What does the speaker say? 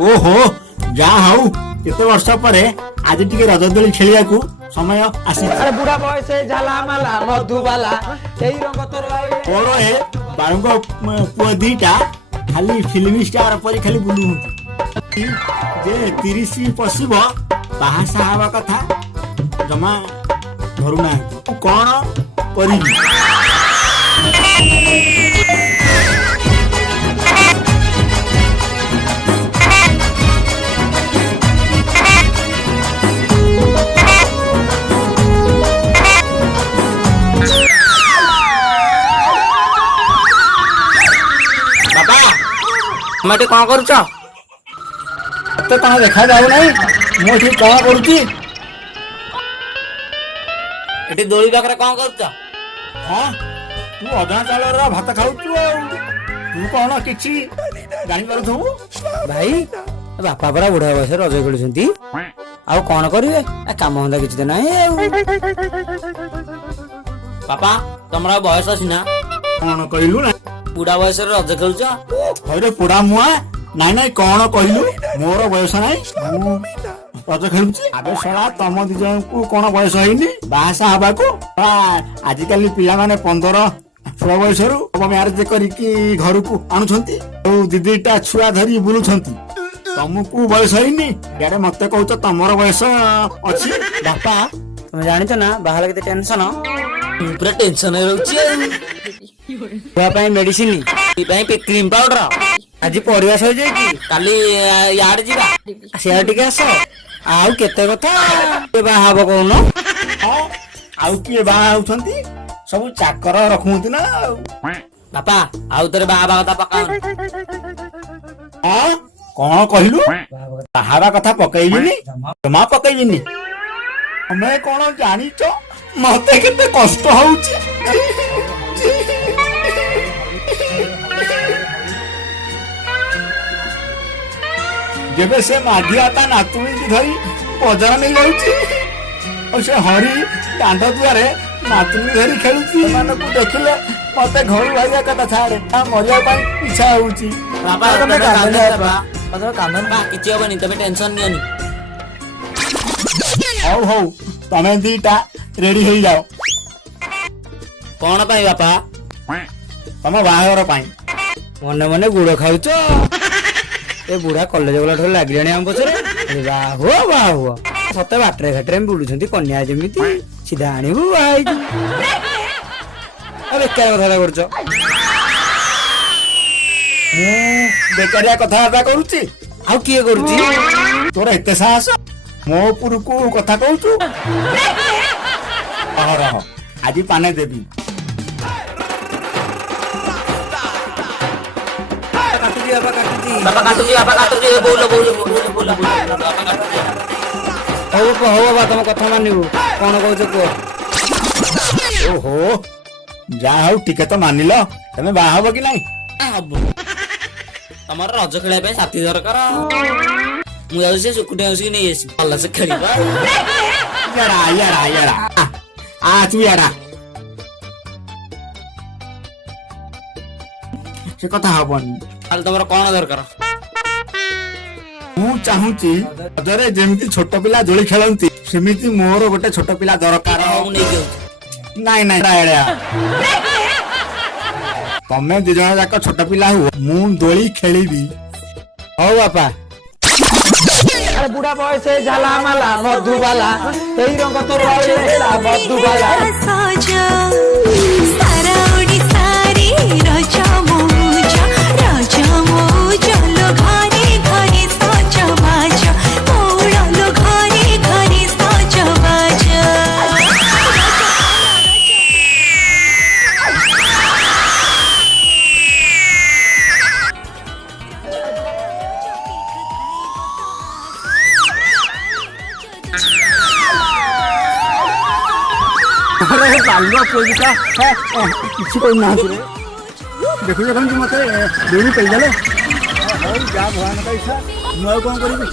ओहो जा हऊ केते वर्ष परे आज टिके रज दोली खेलिया को समय आसी। अरे बुढ़ा बयस झाला माला मधुबाला एई रंग तोर ओरो हे बारंग पुआ दीटा खाली फिल्म स्टार परी खाली बुलु जे 30 पसिबो बाहासा हवा कथा जमा धरुना कोन करी। मटे कौन करूच तो कहाँ देखा जाऊ नहीं मुझे कौन करुची एटी दोली पाखरे कौन करूच। हाँ तू अधा चाल भात खाऊ तू कौन किसी जानी पारू भाई बापा परा बुढ़ा बयस रज खेलुंती आउ कौन करिवे काम धंदा किछि तो नाही। पापा तमरा बयस अछि ना कौन कहलु ना बुढ़ा बयस रज खेलुच। अरे पुड़ा मुआ नाई नाई कौन कहलु मोर बयस नाई रज खेलुची। आबे सला तम दी जन को कौन बयस हैनी बासा हबा को आजिकल पिला माने 15-16 बयस रु अब मैरिज करिकी घर को आनुछंती ओ दीदीटा छुआ धरी बुलुछंती तुमको बयस हैनी यारे मते कहउछ तमर बयस अछि। बापा तुम जानिଛ ना बाहर केते टेंशन पूरा टेंशन रहउची छुआ पई मेडिसिन ई पई क्रीम पाउडर आज परिवास हो जाई की काली याड जीवा शेयर टिके आसो आउ केते कथा के बाहाबो कोन आउ किए बाहा होउछंती सब चाकर रखुंती ना बापा आउ तोरे बाहाबा कथा पका हां कौन कहलु बाहाबा कथा पकैबिनी जमा पकैबिनी मैं कौन जानिछ मते केते कष्ट होउची। जेबे से माधियाता नातुणी की धरी बजार नहीं जाउची और से हरी दांड दुआरे नातुणी धरी खेलुची मानको देखिले मते घर भाइया कथा छाड़े आ मरिया पाई इच्छा होउची। बापा तमे कांदन बापा कांदन बा किछि होबनी तमे टेंशन नियनी। हौ हौ तमे दीटा रेडी हो जाओ कोन पाई बापा तमे बाहागर पाई मने मने गुड़ खाउच ए बुढ़ा कॉलेज वाला ठो लागलाणी हम पछरे बाह हो सते बाटरे घाटरे हम बुलुछंती कन्या जेमिति सीधा आनिबु भाई अरे काय कथा करछ मु बेकारिया कथा बाता करूची आउ किए करूची तोरा एते साहस मो पुर को कथा कहूचु रह आज पाने देबी बापा काटुजी बोलो हो बाबा तुम कथा मानिबू कोन कहउछ को ओहो जा हौ टिके तो मानिलो तमे बाहा हबो कि नाही हबो तमर रज खेला पे साथी दरकार मु जाउ से सुकुटे आसी नै आसी भल से खेलिबा यारा आ तू यारा से कथा हबन खाली तमर कोन दरकार मु चाहूची रजरे जेमिति छोट पिला दोली खेलंती सेमिति मोर गोटे छोट पिला दरकार मु नै गेउ नाई रायड़िया तमे दि जण जाक छोट पिला हो मु दोली खेलिबी हो बापा। अरे बुढ़ा बयस झाला माला मधुबाला एई रंग तोर मधुबाला सारा ओडिसा रे राजा मोजा लो घरे घरे सज बाजा मोड़ा लो घरे घरे सज बाजा। अरे बालुआ पोजिका किसी कोई ना रे देखो जखन कि मते दोली पेल जाले हो जा भगवान का इच्छा न कोन करिबी।